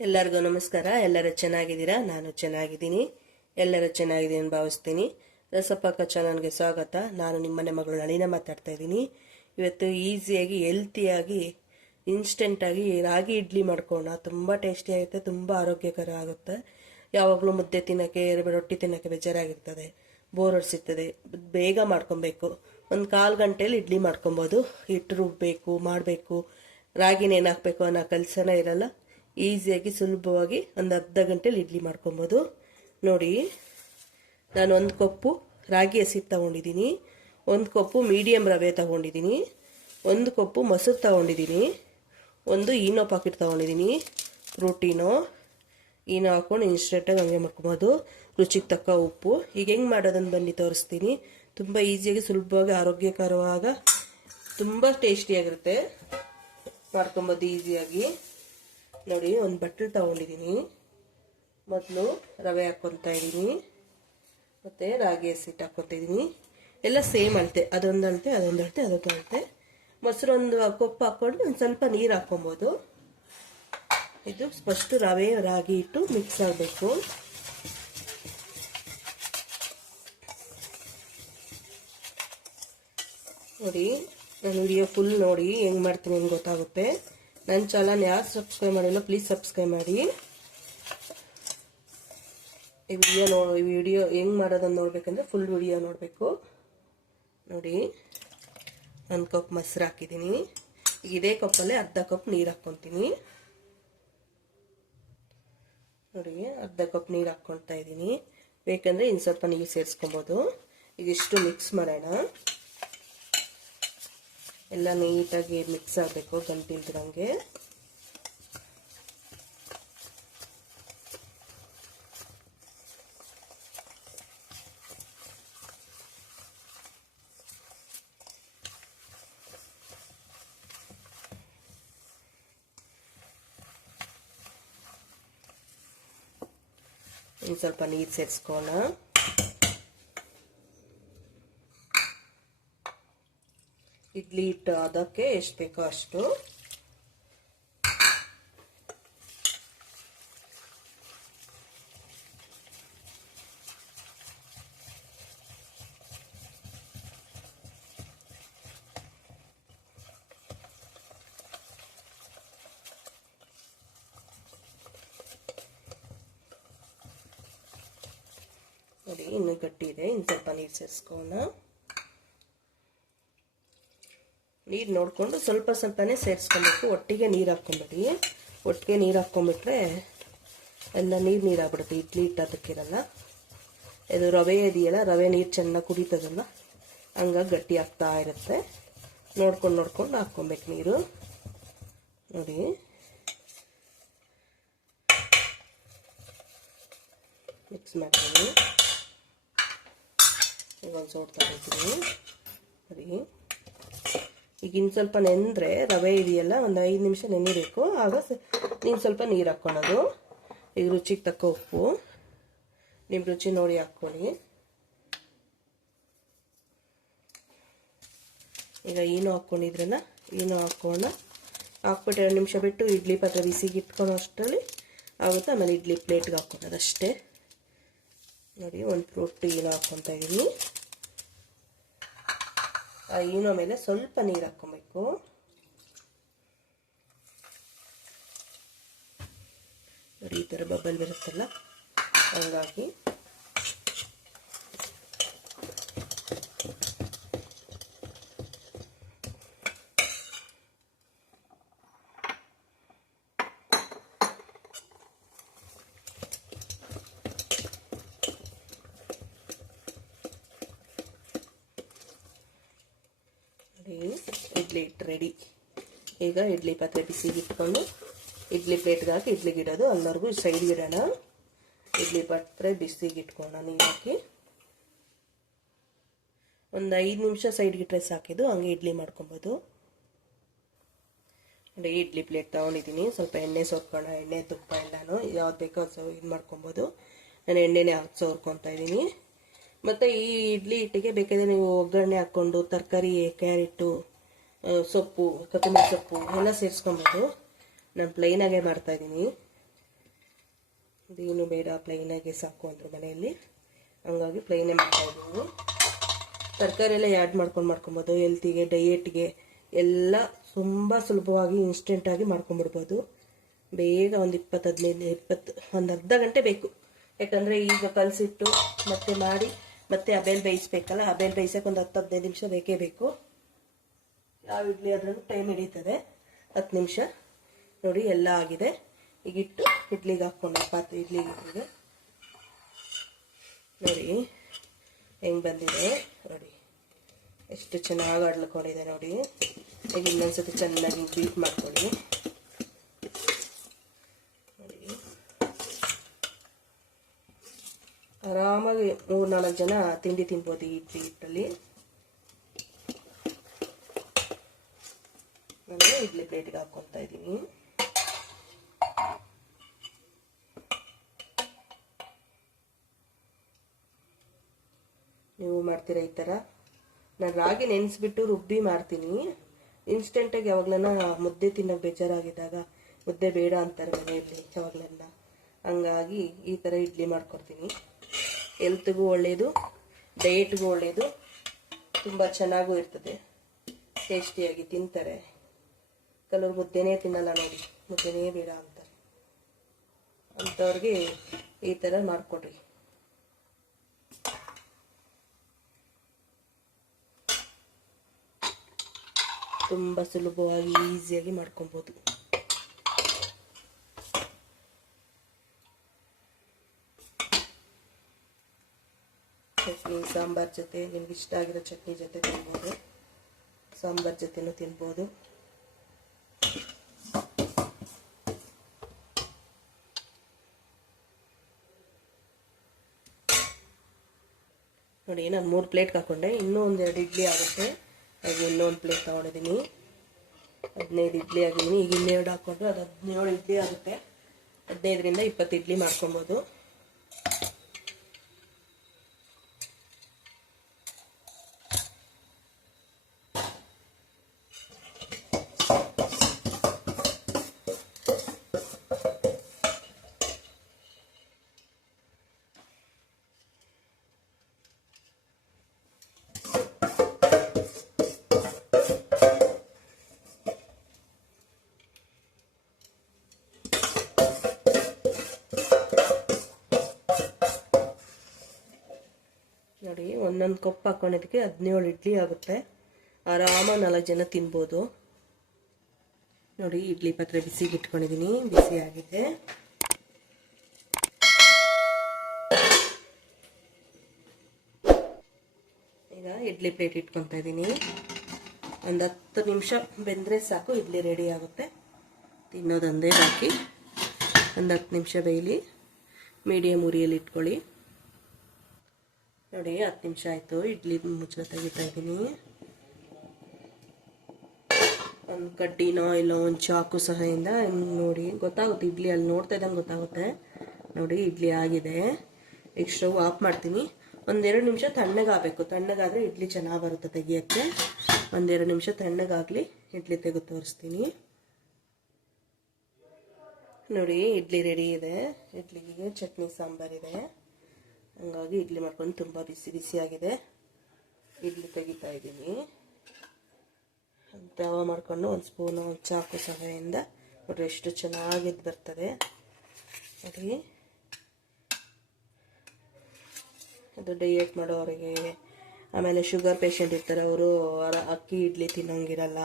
ಎಲ್ಲರಿಗೂ ನಮಸ್ಕಾರ. ಎಲ್ಲರೂ ಚೆನ್ನಾಗಿದ್ದೀರಾ? ನಾನು ಚೆನ್ನಾಗಿದ್ದೀನಿ. ಎಲ್ಲರೂ ಚೆನ್ನಾಗಿದ್ದೀನಿ ಅಂತ ಭಾವಿಸ್ತೀನಿ. ರಸಪಾಕ ಚಾನಲ್ಗೆ ಸ್ವಾಗತ. ನಾನು ನಿಮ್ಮನೆ ಮಗಳು ನಳಿನ ಮಾತಾಡ್ತಾ ಇದ್ದೀನಿ. ಇವತ್ತು ಈಸಿಯಾಗಿ ಹೆಲ್ತಿಯಾಗಿ ಇನ್ಸ್ಟೆಂಟಾಗಿ ರಾಗಿ ಇಡ್ಲಿ ಮಾಡ್ಕೋಣ. ತುಂಬ ಟೇಸ್ಟಿ ಆಗುತ್ತೆ, ತುಂಬ ಆರೋಗ್ಯಕರ ಆಗುತ್ತೆ. ಯಾವಾಗಲೂ ಮುದ್ದೆ ತಿನ್ನೋಕ್ಕೆ ರೊಟ್ಟಿ ತಿನ್ನೋಕ್ಕೆ ಬೇಜಾರಾಗಿರ್ತದೆ, ಬೋರ್ ಹೊಡ್ಸಿರ್ತದೆ. ಬೇಗ ಮಾಡ್ಕೊಬೇಕು. ಒಂದು 1/4 ಗಂಟೆಯಲ್ಲಿ ಇಡ್ಲಿ ಮಾಡ್ಕೊಬೋದು. ಹಿಟ್ಟು ರುಬ್ಬಬೇಕು, ಮಾಡಬೇಕು, ರಾಗಿನ ಏನು ಹಾಕಬೇಕು ಅನ್ನೋ ಕೆಲಸನೇ ಇರಲ್ಲ. ಈಸಿಯಾಗಿ ಸುಲಭವಾಗಿ ಒಂದು ಅರ್ಧ ಗಂಟೆಲಿ ಇಡ್ಲಿ ಮಾಡ್ಕೊಬೋದು. ನೋಡಿ, ನಾನು 1 ಕಪ್ಪು ರಾಗಿ ಹಸಿ ತೊಗೊಂಡಿದ್ದೀನಿ, 1 ಕಪ್ಪು ಮೀಡಿಯಮ್ ರವೆ ತೊಗೊಂಡಿದ್ದೀನಿ, 1 ಕಪ್ಪು ಮೊಸರು ತೊಗೊಂಡಿದ್ದೀನಿ, 1 ಈನೋ ಪಾಕೆಟ್ ತೊಗೊಂಡಿದ್ದೀನಿ. ಪ್ರೋಟೀನೋ ಈನೋ ಹಾಕ್ಕೊಂಡು ಇನ್ಸ್ಟೆಂಟಾಗಿ ಹಂಗೆ ಮಾಡ್ಕೊಬೋದು. ರುಚಿಗೆ ತಕ್ಕ ಉಪ್ಪು. ಈಗ ಹೆಂಗೆ ಮಾಡೋದನ್ನು ಬನ್ನಿ ತೋರಿಸ್ತೀನಿ. ತುಂಬ ಈಸಿಯಾಗಿ ಸುಲಭವಾಗಿ ಆರೋಗ್ಯಕರವಾಗ ತುಂಬ ಟೇಸ್ಟಿಯಾಗಿರುತ್ತೆ, ಮಾಡ್ಕೊಬೋದು ಈಸಿಯಾಗಿ. ನೋಡಿ, 1 ಬಟ್ಲು ತೊಗೊಂಡಿದ್ದೀನಿ. ಮೊದಲು ರವೆ ಹಾಕ್ಕೊತಾ ಇದ್ದೀನಿ, ಮತ್ತು ರಾಗಿ ಹಸಿಟ್ಟು ಹಾಕ್ಕೊತಾ ಇದ್ದೀನಿ. ಎಲ್ಲ ಸೇಮ್ ಅಳತೆ, ಅದೊಂದು ಅಳತೆ, ಅದೊಂದು ಅಳತೆ, ಅದೊಂದು ಅಳತೆ. ಮೊಸರು 1 ಕಪ್ ಹಾಕ್ಕೊಂಡು ಒಂದು ಸ್ವಲ್ಪ ನೀರು ಹಾಕ್ಕೊಬೋದು. ಇದು ಫಸ್ಟು ರವೆ ರಾಗಿ ಇಟ್ಟು ಮಿಕ್ಸ್ ಆಗಬೇಕು. ನೋಡಿ, ನಾನು ವಿಡಿಯೋ ಫುಲ್ ನೋಡಿ ಹೆಂಗೆ ಮಾಡ್ತೀನಿ ಅಂತ ಗೊತ್ತಾಗುತ್ತೆ. ನನ್ನ ಚಾನಲ್ ಯಾರು ಸಬ್ಸ್ಕ್ರೈಬ್ ಮಾಡಿಲ್ಲ ಪ್ಲೀಸ್ ಸಬ್ಸ್ಕ್ರೈಬ್ ಮಾಡಿ. ಈ ವಿಡಿಯೋ ಹೆಂಗೆ ಮಾಡೋದನ್ನು ನೋಡ್ಬೇಕಂದ್ರೆ ಫುಲ್ ವಿಡಿಯೋ ನೋಡಬೇಕು. ನೋಡಿ, 1 ಕಪ್ ಮೊಸರು ಹಾಕಿದ್ದೀನಿ. ಈಗ ಇದೇ ಕಪ್ಪಲ್ಲೇ ಅರ್ಧ ಕಪ್ ನೀರು ಹಾಕ್ಕೊತೀನಿ. ನೋಡಿ, ಅರ್ಧ ಕಪ್ ನೀರು ಹಾಕ್ಕೊಳ್ತಾ ಇದ್ದೀನಿ. ಬೇಕಂದರೆ ಇನ್ನು ಸ್ವಲ್ಪ ನೀರು ಸೇರಿಸ್ಕೊಬೋದು. ಈಗ ಇಷ್ಟು ಮಿಕ್ಸ್ ಮಾಡೋಣ. ಎಲ್ಲ ನೀಟಾಗಿ ಮಿಕ್ಸ್ ಆಗಬೇಕು, ಗಂಟಿಲ್ದಿರಂಗೆ. ಇನ್ನು ಸ್ವಲ್ಪ ನೀರು ಸೇರಿಸ್ಕೋಣ. ಇಡ್ಲಿ ಹಿಟ್ಟು ಅದಕ್ಕೆ ಎಷ್ಟು ಬೇಕೋ ಅಷ್ಟು. ನೋಡಿ, ಇನ್ನೂ ಗಟ್ಟಿ ಇದೆ, ಇನ್ನು ಸ್ವಲ್ಪ ನೀರು ಸೇರಿಸ್ಕೋಣ. ನೀರು ನೋಡಿಕೊಂಡು ಸ್ವಲ್ಪ ಸ್ವಲ್ಪನೇ ಸೇರಿಸ್ಕೊಬೇಕು, ಒಟ್ಟಿಗೆ ನೀರು ಹಾಕ್ಕೊಂಬಿಡಿ. ಒಟ್ಟಿಗೆ ನೀರು ಹಾಕ್ಕೊಂಬಿಟ್ರೆ ಎಲ್ಲ ನೀರು ಆಗ್ಬಿಡುತ್ತೆ. ಇಡ್ಲಿ ಹಿಟ್ಟು ಅದಕ್ಕಿರಲ್ಲ. ಇದು ರವೆ ಇದೆಯಲ್ಲ, ರವೆ ನೀರು ಚೆನ್ನಾಗಿ ಕುಡಿತದಲ್ಲ, ಹಂಗಾಗಿ ಗಟ್ಟಿ ಆಗ್ತಾ ಇರುತ್ತೆ. ನೋಡ್ಕೊಂಡು ಹಾಕ್ಕೊಬೇಕು ನೀರು. ನೋಡಿ, ಮಿಕ್ಸ್ ಮಾಡ್ತೀನಿ. ಈಗ ಒಂದು ಸೋಟ್ ತಗೊಳ್ತೀನಿ. ನೋಡಿ, ಈಗ ಇನ್ನು ಸ್ವಲ್ಪ ನೆಂದರೆ ರವೆ ಇದೆಯಲ್ಲ, ಒಂದು 5 ನಿಮಿಷ ನೆನೆಬೇಕು. ಆಗ ನೀನು ಸ್ವಲ್ಪ ನೀರು ಹಾಕ್ಕೊಳೋದು. ಈಗ ರುಚಿಗೆ ತಕ್ಕ ಉಪ್ಪು, ನಿಮ್ಮ ರುಚಿ ನೋಡಿ ಹಾಕ್ಕೊಳ್ಳಿ. ಈಗ ಈನೋ ಹಾಕ್ಕೊಂಡಿದ್ರಲ್ಲ, ಈನೋ ಹಾಕ್ಬಿಟ್ಟು 2 ನಿಮಿಷ ಬಿಟ್ಟು ಇಡ್ಲಿ ಪಾತ್ರೆ ಬಿಸಿಗೆ ಇಟ್ಕೊಳ್ಳೋ ಅಷ್ಟರಲ್ಲಿ ಆಗುತ್ತೆ. ಆಮೇಲೆ ಇಡ್ಲಿ ಪ್ಲೇಟ್ಗೆ ಹಾಕ್ಕೊಳ್ಳೋದು ಅಷ್ಟೇ. ನೋಡಿ, 1 ಪ್ರೋಟಿ ಈನೋ ಹಾಕ್ಕೊತಾ ಇದ್ದೀನಿ. ಆ ಈನೋ ಮೇಲೆ ಸ್ವಲ್ಪ ನೀರು ಹಾಕ್ಕೊಬೇಕು. ನೋಡಿ, ಈ ಥರ ಬಬ್ಬಲ್ ಬರುತ್ತಲ್ಲ, ಹಂಗಾಗಿ ಇಡ್ಲಿ ಹಿಟ್ಟು ರೆಡಿ. ಈಗ ಇಡ್ಲಿ ಪಾತ್ರೆ ಬಿಸಿಗೆ ಇಟ್ಕೊಂಡು ಇಡ್ಲಿ ಪ್ಲೇಟ್ಗೆ ಹಾಕಿ ಇಡ್ಲಿಗೆ ಇಡೋದು. ಎಲ್ಲರಿಗೂ ಸೈಡ್ಗೆ ಇಡೋಣ. ಇಡ್ಲಿ ಪಾತ್ರೆ ಬಿಸಿಗೆ ಇಟ್ಕೊಳ್ಳೋಣ. ನೀರು ಹಾಕಿ ಒಂದು 5 ನಿಮಿಷ ಸೈಡ್ಗೆ ಇಟ್ಟರೆ ಸಾಕಿದ್ದು, ಹಂಗೆ ಇಡ್ಲಿ ಮಾಡ್ಕೊಬೋದು. ನೋಡಿ, ಇಡ್ಲಿ ಪ್ಲೇಟ್ ತೊಗೊಂಡಿದ್ದೀನಿ. ಸ್ವಲ್ಪ ಎಣ್ಣೆ ಸೋರ್ಕೊಳ್ಳೋಣ. ಎಣ್ಣೆ ತುಪ್ಪ ಎಲ್ಲನೂ ಯಾವ್ದು ಬೇಕೋ ಅದು ಇದು ಮಾಡ್ಕೊಬೋದು. ನಾನು ಎಣ್ಣೆನೇ ಸೋರ್ಕೊತಾ ಇದ್ದೀನಿ. ಮತ್ತು ಈ ಇಡ್ಲಿ ಹಿಟ್ಟಿಗೆ ಬೇಕಾದರೆ ನೀವು ಒಗ್ಗರಣೆ ಹಾಕ್ಕೊಂಡು ತರಕಾರಿ, ಕ್ಯಾರೆಟು, ಸೊಪ್ಪು, ಕೊತ್ತಂಬರಿ ಸೊಪ್ಪು ಎಲ್ಲ ಸೇರಿಸ್ಕೊಬೋದು. ನಾನು ಪ್ಲೈನಾಗೆ ಮಾಡ್ತಾಯಿದ್ದೀನಿ. ಇದೇನು ಬೇಡ, ಪ್ಲೈನಾಗೆ ಸಾಕು ಅಂದರು ಮನೆಯಲ್ಲಿ. ಹಂಗಾಗಿ ಪ್ಲೈನೇ ಮಾಡ್ತಾಯಿದ್ದೀನಿ. ತರಕಾರಿ ಎಲ್ಲ ಆ್ಯಡ್ ಮಾಡ್ಕೊಬೋದು. ಹೆಲ್ತಿಗೆ, ಡಯೆಟ್ಗೆ ಎಲ್ಲ ತುಂಬ ಸುಲಭವಾಗಿ ಇನ್ಸ್ಟೆಂಟಾಗಿ ಮಾಡ್ಕೊಂಬಿಡ್ಬೋದು. ಬೇಗ ಒಂದು 20 ಒಂದು ಅರ್ಧ ಗಂಟೆ ಬೇಕು. ಯಾಕಂದರೆ ಈಗ ಕಲಸಿಟ್ಟು ಮತ್ತೆ ಮಾಡಿ ಮತ್ತೆ ಹಬೆಯಲ್ಲಿ ಬೇಯಿಸ್ಬೇಕಲ್ಲ. ಹಬೆಯಲ್ಲಿ ಬೇಯಿಸೋಕೆ ಒಂದು 10-15 ನಿಮಿಷ ಬೇಕೇ ಬೇಕು. ಯಾವ ಇಡ್ಲಿ ಆದ್ರೂ ಟೈಮ್ ಹಿಡಿತದೆ. 10 ನಿಮಿಷ ನೋಡಿ ಎಲ್ಲ ಆಗಿದೆ. ಈಗ ಇಟ್ಟು ಇಡ್ಲಿಗೆ ಹಾಕ್ಕೊಂಡು ಇಡ್ಲಿಗೆ ನೋಡಿ ಹೆಂಗೆ ಬಂದಿದೆ ನೋಡಿ, ಎಷ್ಟು ಚೆನ್ನಾಗಿ ಅಡ್ಲ್ಕೊಂಡಿದೆ ನೋಡಿ. ಈಗ ಇನ್ನೊಂದ್ಸತಿ ಚೆನ್ನಾಗಿ ಬೀಟ್ ಮಾಡ್ಕೊಳ್ಳಿ ನೋಡಿ. ಆರಾಮಾಗಿ 3-4 ಜನ ತಿಂಡಿ ತಿನ್ಬೋದು ಈ ಇಡ್ಲಿ ಹಿಟ್ಟಲ್ಲಿ. ನಾನು ಇಡ್ಲಿ ಪ್ಲೇಟಿಗೆ ಹಾಕ್ಕೊತಾ ಇದ್ದೀನಿ. ನೀವು ಮಾಡ್ತೀರಾ ಈ ಥರ? ನಾನು ರಾಗಿ ನೆನೆಸ್ಬಿಟ್ಟು ರುಬ್ಬಿ ಮಾಡ್ತೀನಿ. ಇನ್ಸ್ಟೆಂಟಾಗಿ ಯಾವಾಗ್ಲನ್ನ ಮುದ್ದೆ ತಿನ್ನೋಕೆ ಬೇಜಾರಾಗಿದ್ದಾಗ ಮುದ್ದೆ ಬೇಡ ಅಂತಾರೆ ಮನೆಯಲ್ಲಿ ಯಾವಾಗ್ಲನ್ನ. ಹಂಗಾಗಿ ಈ ಥರ ಇಡ್ಲಿ ಮಾಡ್ಕೊಡ್ತೀನಿ. ಹೆಲ್ತ್ಗೂ ಒಳ್ಳೆಯದು, ಡಯೆಟ್ಗೂ ಒಳ್ಳೆಯದು, ತುಂಬ ಚೆನ್ನಾಗೂ ಇರ್ತದೆ, ಟೇಸ್ಟಿಯಾಗಿ ತಿಂತಾರೆ. ಕೆಲವರು ಮುದ್ದೆನೇ ತಿನ್ನಲ್ಲ ನೋಡಿ, ಮುದ್ದೆನೇ ಬೇಡ ಅಂತಾರೆ. ಅಂಥವ್ರಿಗೆ ಈ ಥರ ಮಾಡಿಕೊಡ್ರಿ. ತುಂಬ ಸುಲಭವಾಗಿ ಈಸಿಯಾಗಿ ಮಾಡ್ಕೊಬೋದು. ಚಟ್ನಿ ಸಾಂಬಾರ್ ಜೊತೆ, ನಿಮ್ಗೆ ಇಷ್ಟ ಆಗಿರೋ ಚಟ್ನಿ ಜೊತೆ ತಿನ್ಬೋದು, ಸಾಂಬಾರ್ ಜೊತೆನೂ ತಿನ್ಬೋದು. ನೋಡಿ ನಾನು 3 ಪ್ಲೇಟ್ಗೆ ಹಾಕ್ಕೊಂಡೆ. ಇನ್ನೂ 1-2 ಇಡ್ಲಿ ಆಗುತ್ತೆ. ಹಾಗೆ ಇನ್ನೊಂದು ಪ್ಲೇಟ್ ತೊಗೊಂಡಿದ್ದೀನಿ. 15 ಇಡ್ಲಿ ಆಗಿದ್ದೀನಿ. ಈಗ 2 ಹಾಕ್ಕೊಂಡ್ರೆ ಅದು 17 ಇಡ್ಲಿ ಆಗುತ್ತೆ. 15ರಿಂದ 20 ಇಡ್ಲಿ ಮಾಡ್ಕೊಬೋದು. ನೋಡಿ ಒಂದೊಂದು ಕಪ್ ಹಾಕೊಂಡಿದ್ದಕ್ಕೆ 17 ಇಡ್ಲಿ ಆಗುತ್ತೆ. ಆರಾಮಾಗಿ 4 ಜನ ತಿನ್ಬೋದು. ನೋಡಿ ಇಡ್ಲಿ ಪಾತ್ರೆ ಬಿಸಿಗೆ ಇಟ್ಕೊಂಡಿದ್ದೀನಿ, ಬಿಸಿ ಆಗಿದೆ. ಈಗ ಇಡ್ಲಿ ಪ್ಲೇಟ್ ಇಟ್ಕೊತಾ ಇದ್ದೀನಿ. ಒಂದು 10 ನಿಮಿಷ ಬೆಂದರೆ ಸಾಕು, ಇಡ್ಲಿ ರೆಡಿ ಆಗುತ್ತೆ. ತಿನ್ನೋದೊಂದೇ ಬಾಕಿ. ಒಂದು 10 ನಿಮಿಷ ಬೇಯಲಿ. ಮೀಡಿಯಮ್ ಉರಿಯಲ್ಲಿ ಇಟ್ಕೊಳ್ಳಿ. ನೋಡಿ 10 ನಿಮಿಷ ಆಯಿತು. ಇಡ್ಲಿ ಮುಚ್ಚಳ ತೆಗಿತಾ ಇದ್ದೀನಿ. ಒಂದು ಕಡ್ಡಿನೋ ಇಲ್ಲ ಒಂದು ಚಾಕು ಸಹಾಯದಿಂದ ನೋಡಿ ಗೊತ್ತಾಗುತ್ತೆ. ಇಡ್ಲಿ ಅಲ್ಲಿ ನೋಡ್ತಾ ಇದ್ದಂಗೆ ಗೊತ್ತಾಗುತ್ತೆ. ನೋಡಿ ಇಡ್ಲಿ ಆಗಿದೆ. ಈಗ ಸ್ಟವ್ ಆಫ್ ಮಾಡ್ತೀನಿ. 1-2 ನಿಮಿಷ ತಣ್ಣಗಾಗಬೇಕು. ತಣ್ಣಗಾದರೆ ಇಡ್ಲಿ ಚೆನ್ನಾಗಿ ಬರುತ್ತೆ ತೆಗಿಯೋಕ್ಕೆ. 1-2 ನಿಮಿಷ ತಣ್ಣಗಾಗಲಿ, ಇಡ್ಲಿ ತೆಗೆದು ತೋರಿಸ್ತೀನಿ. ನೋಡಿ ಇಡ್ಲಿ ರೆಡಿ ಇದೆ. ಇಡ್ಲಿಗೆ ಚಟ್ನಿ ಸಾಂಬಾರಿದೆ. ಹಂಗಾಗಿ ಇಡ್ಲಿ ಮಾಡ್ಕೊಂಡು ತುಂಬ ಬಿಸಿ ಬಿಸಿಯಾಗಿದೆ. ಇಡ್ಲಿ ತೆಗಿತಾ ಇದ್ದೀನಿ. ತವ ಮಾಡ್ಕೊಂಡು ಒಂದು ಸ್ಪೂನು ಒಂದು ಚಾಕು ಸಹಾಯದಿಂದ ನೋಡ್ರಿ ಎಷ್ಟು ಚೆನ್ನಾಗಿದ್ದು ಬರ್ತದೆ ನೋಡಿ. ಅದು ಡಯೆಟ್ ಮಾಡೋರಿಗೆ, ಆಮೇಲೆ ಶುಗರ್ ಪೇಷಂಟ್ ಇರ್ತಾರೆ, ಅವರು ಅಕ್ಕಿ ಇಡ್ಲಿ ತಿನ್ನೋಂಗಿರಲ್ಲ,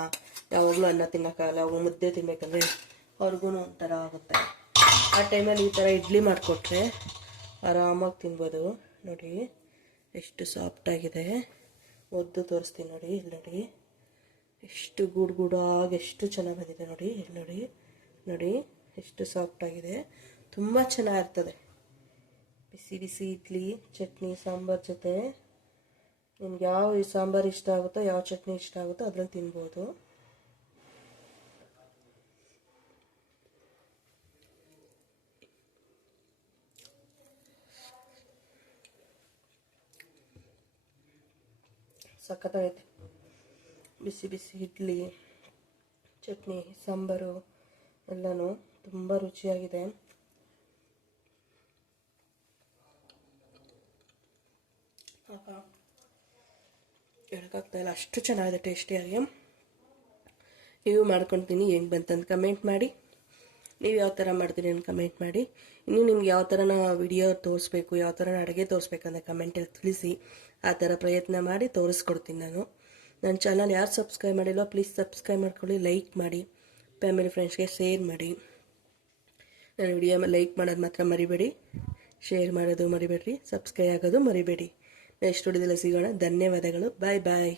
ಯಾವಾಗಲೂ ಅನ್ನ ತಿನ್ನೋಕ್ಕಾಗಲ್ಲ, ಅವು ಮುದ್ದೆ ತಿನ್ನಬೇಕಂದ್ರೆ ಅವ್ರಿಗೂ ಒಂಥರ ಆಗುತ್ತೆ. ಆ ಟೈಮಲ್ಲಿ ಈ ಥರ ಇಡ್ಲಿ ಮಾಡಿಕೊಟ್ರೆ ಆರಾಮಾಗಿ ತಿನ್ಬೋದು. ನೋಡಿ ಎಷ್ಟು ಸಾಫ್ಟಾಗಿದೆ. ಒದ್ದು ತೋರಿಸ್ತೀನಿ ನೋಡಿ. ಇಲ್ಲಿ ನೋಡಿ ಎಷ್ಟು ಗೂಡಾಗಿ ಎಷ್ಟು ಚೆನ್ನಾಗಿ ಬಂದಿದೆ ನೋಡಿ. ಇಲ್ಲಿ ನೋಡಿ ನೋಡಿ ಎಷ್ಟು ಸಾಫ್ಟಾಗಿದೆ. ತುಂಬ ಚೆನ್ನಾಗಿರ್ತದೆ. ಬಿಸಿ ಬಿಸಿ ಇಡ್ಲಿ ಚಟ್ನಿ ಸಾಂಬಾರ್ ಜೊತೆ ನಿಮ್ಗೆ ಯಾವ ಸಾಂಬಾರು ಇಷ್ಟ ಆಗುತ್ತೋ, ಯಾವ ಚಟ್ನಿ ಇಷ್ಟ ಆಗುತ್ತೋ ಅದ್ರಲ್ಲಿ ತಿನ್ಬೋದು. ಸಖತ್ತಾಗೈತೆ. ಬಿಸಿ ಬಿಸಿ ಇಡ್ಲಿ ಚಟ್ನಿ ಸಾಂಬಾರು ಎಲ್ಲನೂ ತುಂಬ ರುಚಿಯಾಗಿದೆ. ಹೇಳೋಕ್ಕಾಗ್ತಾಯಿಲ್ಲ, ಅಷ್ಟು ಚೆನ್ನಾಗಿದೆ ಟೇಸ್ಟಿಯಾಗಿ. ನೀವು ಮಾಡ್ಕೊತೀನಿ ಹೆಂಗೆ ಬಂತಂದು ಕಮೆಂಟ್ ಮಾಡಿ. ನೀವು ಯಾವ ಥರ ಮಾಡ್ತೀರಿ ಅಂತ ಕಮೆಂಟ್ ಮಾಡಿ. ಇನ್ನು ನಿಮ್ಗೆ ಯಾವ ಥರ ವಿಡಿಯೋ ತೋರಿಸ್ಬೇಕು, ಯಾವ ಥರ ಅಡುಗೆ ತೋರಿಸ್ಬೇಕಂತ ಕಮೆಂಟಲ್ಲಿ ತಿಳಿಸಿ. ಆ ಥರ ಪ್ರಯತ್ನ ಮಾಡಿ ತೋರಿಸ್ಕೊಡ್ತೀನಿ ನಾನು. ನನ್ನ ಚಾನಲ್ ಯಾರು ಸಬ್ಸ್ಕ್ರೈಬ್ ಮಾಡಿಲ್ವೋ ಪ್ಲೀಸ್ ಸಬ್ಸ್ಕ್ರೈಬ್ ಮಾಡ್ಕೊಳ್ಳಿ, ಲೈಕ್ ಮಾಡಿ, ಫ್ಯಾಮಿಲಿ ಫ್ರೆಂಡ್ಸ್ಗೆ ಶೇರ್ ಮಾಡಿ. ನನ್ನ ವಿಡಿಯೋ ಲೈಕ್ ಮಾಡೋದು ಮಾತ್ರ ಮರಿಬೇಡಿ, ಶೇರ್ ಮಾಡೋದು ಮರಿಬೇಡ್ರಿ, ಸಬ್ಸ್ಕ್ರೈಬ್ ಆಗೋದು ಮರಿಬೇಡಿ. ನೆಕ್ಸ್ಟ್ ವಿಡಿಯೋದಲ್ಲಿ ಸಿಗೋಣ. ಧನ್ಯವಾದಗಳು. ಬಾಯ್ ಬಾಯ್.